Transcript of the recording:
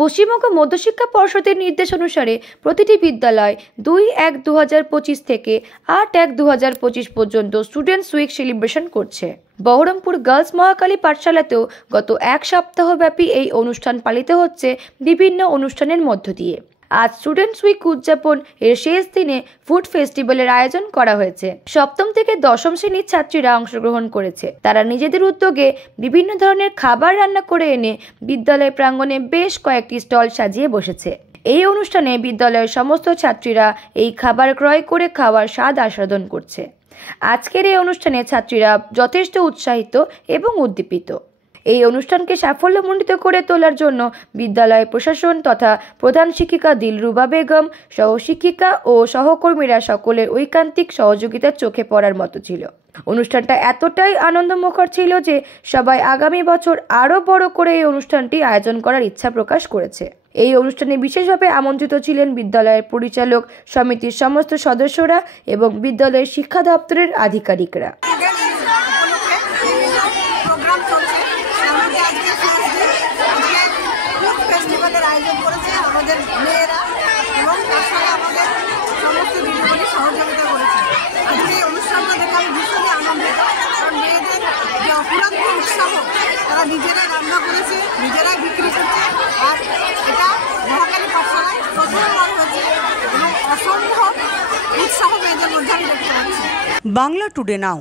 পশ্চিমবঙ্গ মধ্যশিক্ষা পর্ষদের নির্দেশ অনুসারে প্রতিটি বিদ্যালয় ২-১-২০২৫ থেকে ৮-১-২০২৫ পর্যন্ত স্টুডেন্টস উইক সেলিব্রেশন করছে। বহরমপুর গার্লস মহাকালী পাঠশালাতেও গত এক সপ্তাহব্যাপী এই অনুষ্ঠান পালিত হচ্ছে বিভিন্ন অনুষ্ঠানের মধ্য দিয়ে। আজ স্টুডেন্টস উইক উদযাপন এর শেষ দিনে ফুড ফেস্টিভ্যালের আয়োজন করা হয়েছে। সপ্তম থেকে দশম শ্রেণীর ছাত্রীরা অংশগ্রহণ করেছে। তারা নিজেদের উদ্যোগে বিভিন্ন ধরনের খাবার রান্না করে এনে বিদ্যালয় প্রাঙ্গণে বেশ কয়েকটি স্টল সাজিয়ে বসেছে। এই অনুষ্ঠানে বিদ্যালয়ের সমস্ত ছাত্রীরা এই খাবার ক্রয় করে খাওয়ার স্বাদ আস্বাদন করছে। আজকের এই অনুষ্ঠানে ছাত্রীরা যথেষ্ট উৎসাহিত এবং উদ্দীপিত। এই অনুষ্ঠানকে সাফল্যমণ্ডিত করে তোলার জন্য বিদ্যালয় প্রশাসন তথা প্রধান শিক্ষিকা দিলরুবা বেগম, সহশিক্ষিকা ও সহকর্মীরা সকলের ঐকান্তিক সহযোগিতার চোখে পড়ার মতো ছিল। অনুষ্ঠানটা এতটাই আনন্দমুখর ছিল যে সবাই আগামী বছর আরও বড় করে এই অনুষ্ঠানটি আয়োজন করার ইচ্ছা প্রকাশ করেছে। এই অনুষ্ঠানে বিশেষভাবে আমন্ত্রিত ছিলেন বিদ্যালয়ের পরিচালক সমিতির সমস্ত সদস্যরা এবং বিদ্যালয়ের শিক্ষা দপ্তরের আধিকারিকরা। আয়োজন করেছে আমাদের মেয়েরা এবং তার সঙ্গে আমাদের সমস্ত দিদিমণি সহযোগিতা করেছে। আজকে এই অনুষ্ঠানটা দেখে আমি ভীষণই আনন্দিত, কারণ মেয়েদের যে অফুরন্ত উৎসাহ, তারা নিজেরাই রান্না করেছে, নিজেরাই বিক্রি করছে। আর এটা মহাকালী পাঠশালায় প্রথমবার হয়েছে এবং অসম্ভব উৎসাহ মেয়েদের মধ্যে আমি দেখতে পাচ্ছি। বাংলা টুডে নাও।